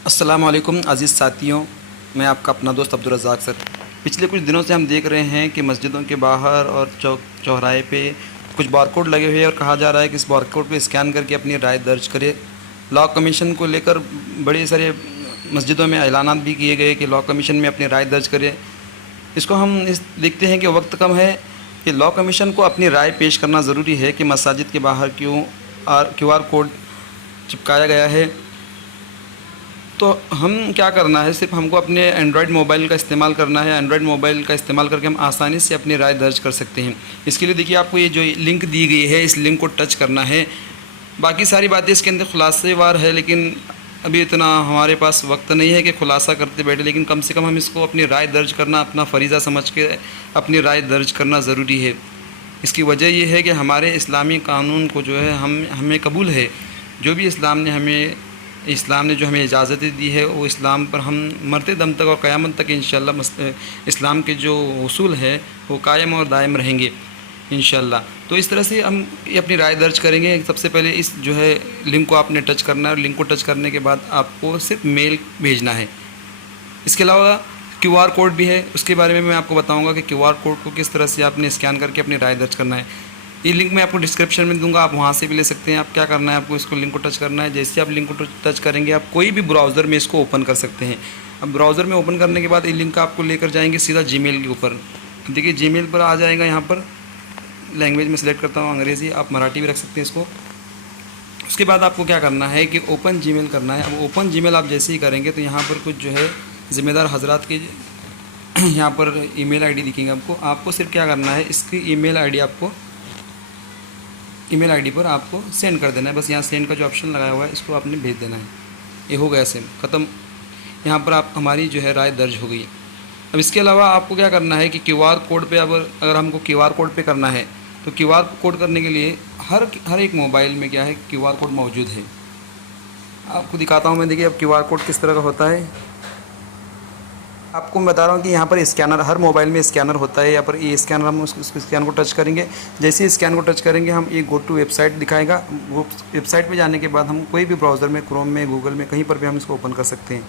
अस्सलाम वालेकुम अज़ीज़ साथियों, मैं आपका अपना दोस्त अब्दुल रज़ाक सर। पिछले कुछ दिनों से हम देख रहे हैं कि मस्जिदों के बाहर और चौराहे पे कुछ बारकोड लगे हुए हैं और कहा जा रहा है कि इस बारकोड को स्कैन करके अपनी राय दर्ज करें। लॉ कमीशन को लेकर बड़े सारे मस्जिदों में ऐलानात भी किए गए कि लॉ कमीशन में अपनी राय दर्ज करें। इसको हम देखते हैं कि वक्त कम है कि लॉ कमीशन को अपनी राय पेश करना ज़रूरी है कि मसाजिद के बाहर QR कोड चिपकाया गया है। तो हम क्या करना है, सिर्फ हमको अपने एंड्रॉयड मोबाइल का इस्तेमाल करना है। एंड्रॉयड मोबाइल का इस्तेमाल करके हम आसानी से अपनी राय दर्ज कर सकते हैं। इसके लिए देखिए, आपको ये जो लिंक दी गई है, इस लिंक को टच करना है। बाकी सारी बातें इसके अंदर खुलासेवार है, लेकिन अभी इतना हमारे पास वक्त नहीं है कि खुलासा करते बैठे, लेकिन कम से कम हम इसको अपनी राय दर्ज करना अपना फ़रीज़ा समझ के अपनी राय दर्ज करना ज़रूरी है। इसकी वजह यह है कि हमारे इस्लामी कानून को जो है हमें कबूल है। जो भी इस्लाम ने जो हमें इजाज़तें दी है, वो इस्लाम पर हम मरते दम तक और क़यामत तक इंशाअल्लाह इस्लाम के जो उसूल है वो कायम और दायम रहेंगे इंशाअल्लाह। तो इस तरह से हम ये अपनी राय दर्ज करेंगे। सबसे पहले इस जो है लिंक को आपने टच करना है और लिंक को टच करने के बाद आपको सिर्फ मेल भेजना है। इसके अलावा QR कोड भी है, उसके बारे में मैं आपको बताऊंगा कि QR कोड को किस तरह से आपने स्कैन करके अपनी राय दर्ज करना है। ये लिंक मैं आपको डिस्क्रिप्शन में दूंगा, आप वहाँ से भी ले सकते हैं। आप क्या करना है, आपको इसको लिंक को टच करना है। जैसे आप लिंक को टच करेंगे, आप कोई भी ब्राउज़र में इसको ओपन कर सकते हैं। अब ब्राउज़र में ओपन करने के बाद ये लिंक आपको लेकर जाएंगे सीधा Gmail के ऊपर। देखिए Gmail पर आ जाएगा। यहाँ पर लैंग्वेज में सेलेक्ट करता हूँ अंग्रेज़ी, आप मराठी भी रख सकते हैं इसको। उसके बाद आपको क्या करना है कि ओपन Gmail करना है। अब ओपन Gmail आप जैसे ही करेंगे तो यहाँ पर कुछ जो है ज़िम्मेदार हजरात के यहाँ पर ईमेल आईडी दिखेंगे आपको सिर्फ क्या करना है, इसकी ईमेल आईडी पर आपको सेंड कर देना है। बस यहाँ सेंड का जो ऑप्शन लगाया हुआ है, इसको आपने भेज देना है। ये हो गया सेंड, ख़त्म। यहाँ पर आप हमारी जो है राय दर्ज हो गई। अब इसके अलावा आपको क्या करना है कि QR कोड पे अगर हमको QR कोड पे करना है तो QR कोड करने के लिए हर एक मोबाइल में क्या है, QR कोड मौजूद है। आपको दिखाता हूँ मैं। देखिए अब QR कोड किस तरह का होता है, आपको मैं बता रहा हूँ कि यहाँ पर स्कैनर, हर मोबाइल में स्कैनर होता है। यहाँ पर ये स्कैनर, हम उस स्कैन को टच करेंगे। जैसे ही स्कैन को टच करेंगे, हम ये गो टू वेबसाइट दिखाएगा। वो वेबसाइट पे जाने के बाद हम कोई भी ब्राउज़र में, क्रोम में, गूगल में, कहीं पर भी हम इसको ओपन कर सकते हैं।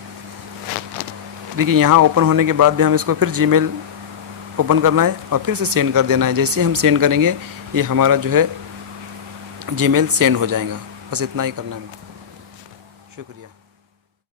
देखिए यहाँ ओपन होने के बाद भी हम इसको फिर Gmail ओपन करना है और फिर से सेंड कर देना है। जैसे ही हम सेंड करेंगे, ये हमारा जो है Gmail सेंड हो जाएगा। बस इतना ही करना है।